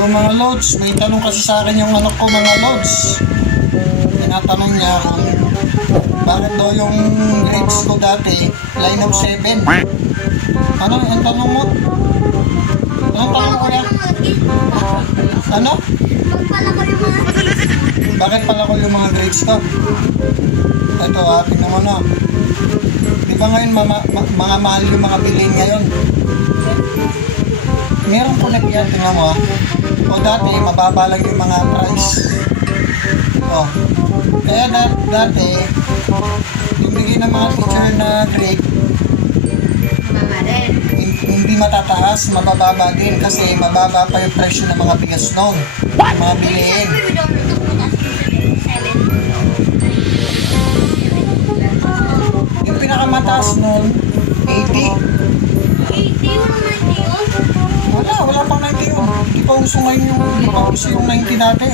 Hello mga Lods, may tanong kasi sa akin yung anak ko mga Lods. Tinatanong niya kung bakit daw yung grades ko dati, line of 7. Ano ang tanong mo? Anong tanong ko yan? Ano? Bakit pala ko yung mga grades ko? Ito tingnan mo na. Di ba ngayon mga mahal yung mga bilhin ngayon? Meron ko na yan, tingnan mo O dati, mababa lang yung mga price. Kaya dati, yung bigay ng mga teacher na grade, hindi matataas, mabababa din kasi mababa pa yung presyo ng mga bigas noon. Mga bilihin. Yung pinakamataas noon, 80. Wala pang 90 yun. Hindi pa uso ngayon yung 90 dati.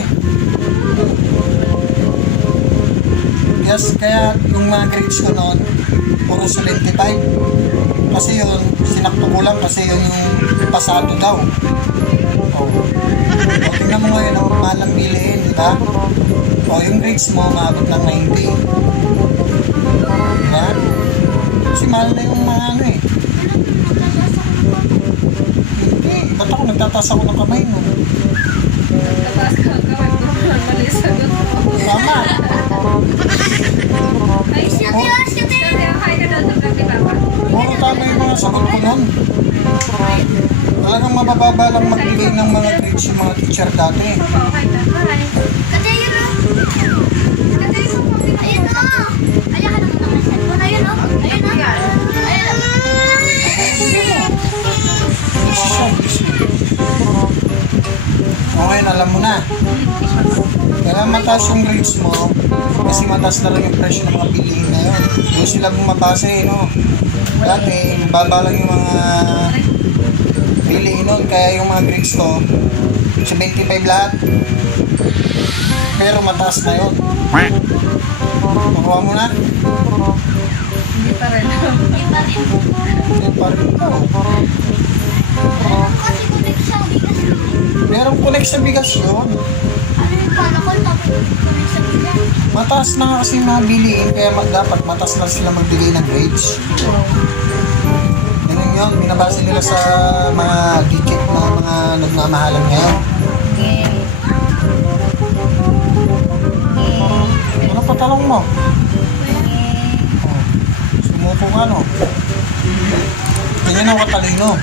Kaya yung mga grades ko noon, puro 75. Kasi yun, sinakto ko lang kasi yun yung pasado daw. Tingnan mo ngayon, ang malang bilihin, di ba? Yung grades mo, maabot ng 90. Diba? Kasi mahal na yung mga ano eh. Ba't ako nagtataas ako ng kamay mo? Nagtataas ka ng kamay mo. Mali sagot mo. Tama. Ay, siya hi ka daw sa gabi, Papa. Oo, tama yung mga sagot ko nun. Talagang mabababa lang magbigay ng mga grades yung mga teacher dati. Papa, okay ka. Hi. Ayun o. Ayaw ka naman ng cellphone. Ayun o. Okay, alam mo na. Kaya mataas yung grades mo kasi mataas na lang yung presyo ng mga bilihin ngayon. Doon sila bumabase, no? Dati, baba lang yung mga bilihin nun. Kaya yung mga grades ko, 75 lahat. Pero mataas na yun. Makuha mo na? Hindi pa rin. Hindi pa rin ito. Kasi kunik siya. Bigas yun. Merong connect sa bigas yun. Ano yung pala ko? Tapos kunik sa bigas. Mataas na nga kasi mga bilihin, kaya dapat mataas na sila magbigay ng grades. Ganun yun, binabase nila sa mga digit na mga nagmamahalan ngayon. Ano pa talong mo? Sumuko nga no. Ganyan ang katalino.